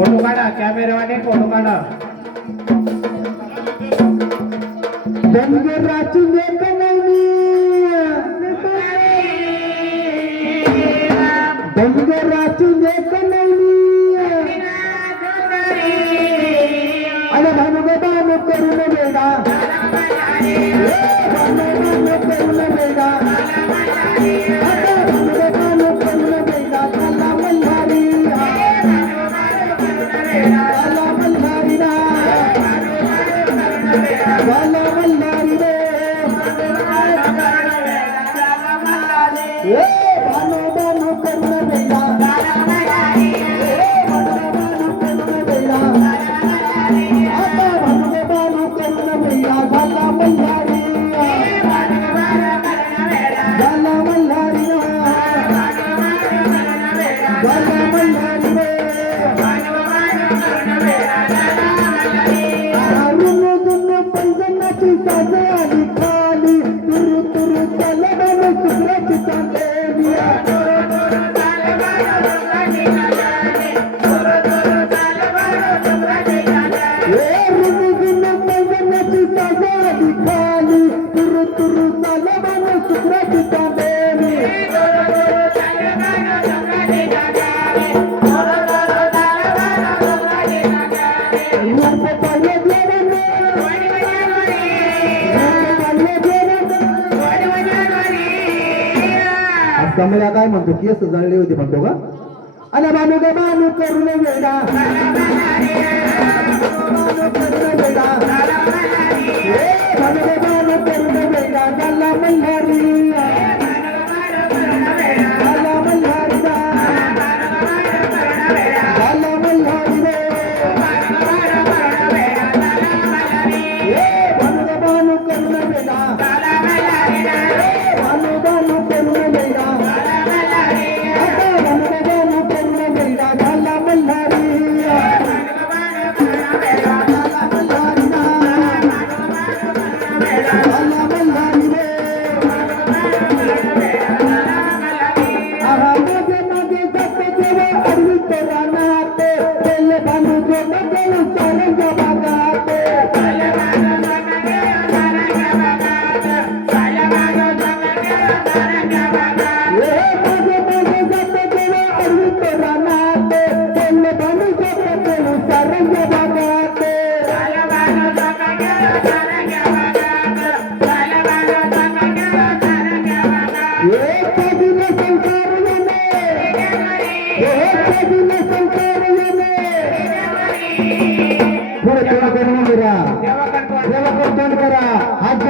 photo काढा कॅमेरावाले photo काढा डोंगराची लेखनी डोंगराची लेखनी अरे भानु ग भानु करून वेगा भानु करून वेगा भानु करून वेगा कला मल्हारी कला मल्हारी ना कला मल्हारी रे भानु भानु करून वेगा कमला काय म्हणतो केस जळले होते म्हणतो का अरे बानू ग बानू करून वेडा बानू ग बानू करून वेडा गल्ला मल्हारी गल्ला मल्हारी गल्ला मल्हारी रे बानू ग बानू करून वेडा बानू बानू करून वेडा देवा करतो करा हात